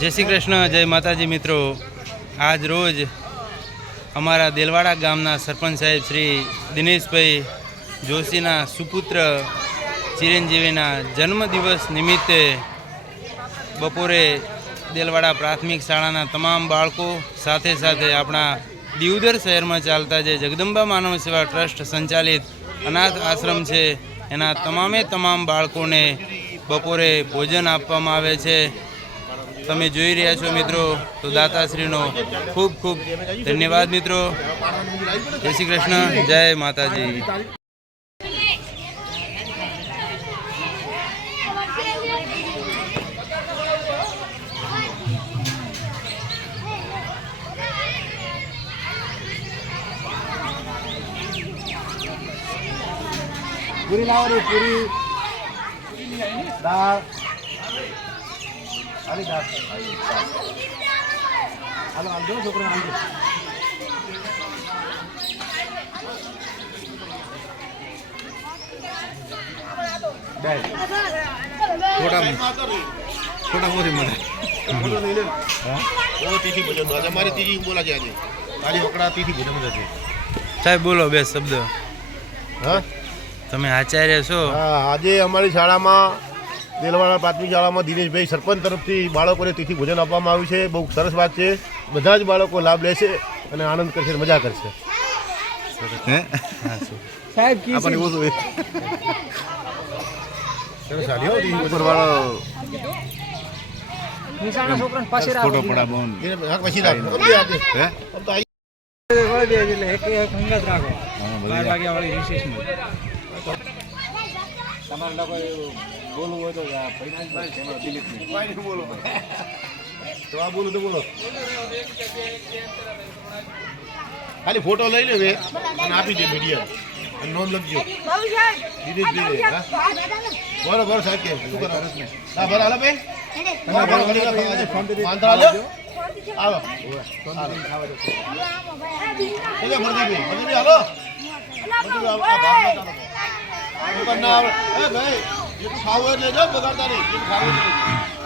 જય શ્રી કૃષ્ણ, જય માતાજી મિત્રો. આજ રોજ અમારા દેલવાડા ગામના સરપંચ સાહેબ શ્રી દિનેશભાઈ જોશીના સુપુત્ર ચિરંજીવીના જન્મદિવસ નિમિત્તે બપોરે દેલવાડા પ્રાથમિક શાળાના તમામ બાળકો સાથે સાથે આપણા દિવદર શહેરમાં ચાલતા જે જગદંબા માનવ સેવા ટ્રસ્ટ સંચાલિત અનાથ આશ્રમ છે, એના તમામે તમામ બાળકોને બપોરે ભોજન આપવામાં આવે છે. તમે જોઈ રહ્યા છો મિત્રો, તો દાતાશ્રીનો ખૂબ ખૂબ ધન્યવાદ મિત્રો. જય શ્રી કૃષ્ણ, જય માતાજી. પૂરી લાવો પૂરી. દાળ. ખાલી ઘાસ હાલો આમ જો છોકરો આમ છોટા મોટી મને. મારે તીજી સાહેબ બોલો બે શબ્દ. હા? તમે આચાર્ય છો. આજે અમારી શાળામાં દેલવાડા પ્રાથમિક શાળામાં દિનેશભાઈ સરપંચ તરફથી બાળકોને તિથિ ભોજન આપવામાં આવ્યું છે. બહુ સરસ વાત છે. બધા જ બાળકો લાભ લેશે અને આનંદ કરશે અને મજા કરશે. હે? સાહેબ તમારે લોકો બોલવું હોય તો બોલો. તો આ બોલો તો બોલો. ખાલી ફોટો લઈ લે અને આપી દે મીડિયા અને નોંધ લખજો. દિનેશભાઈ હા. બરો બરો સાહેબ કે શું કરો હા બરો હાલો બેન તમે બરો ઘડી ખાવા દે વાંધો હાલો. આવો એ મરદીભાઈ મરદીભાઈ હાલો. મરદીભાઈ આવો. ઉપર ના આવે એ ભાઈ જેટલું બગાડતા નહીં જેટલું ખાવું.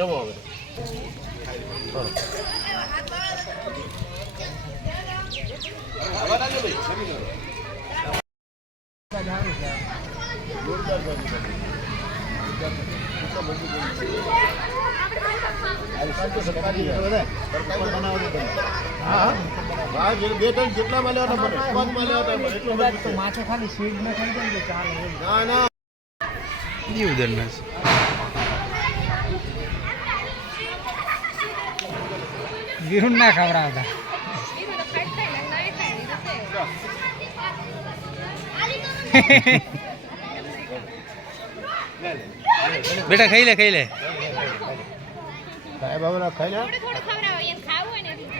જમો હવે. હા હા. બે ત્રણ જેટલા માં લેવાના બને પાંચમાં લેવાના બને એટલું બધું માથે ખાલી સીડ ન ને ચાલે ના વિરુણ ના ખવડાવતા. બેટા ખાઈ લે ખાઈ લે. સાહેબ હવે ખાઈ લે થોડું ખવડાવો એને ખાવું હોય ને એટલું.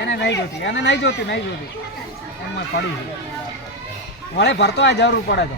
એને નહીં જોતી, એને નહીં જોતી નહીં જોતી. એમાં પડી છે. વળે ભરતો આ જરૂર પડે તો.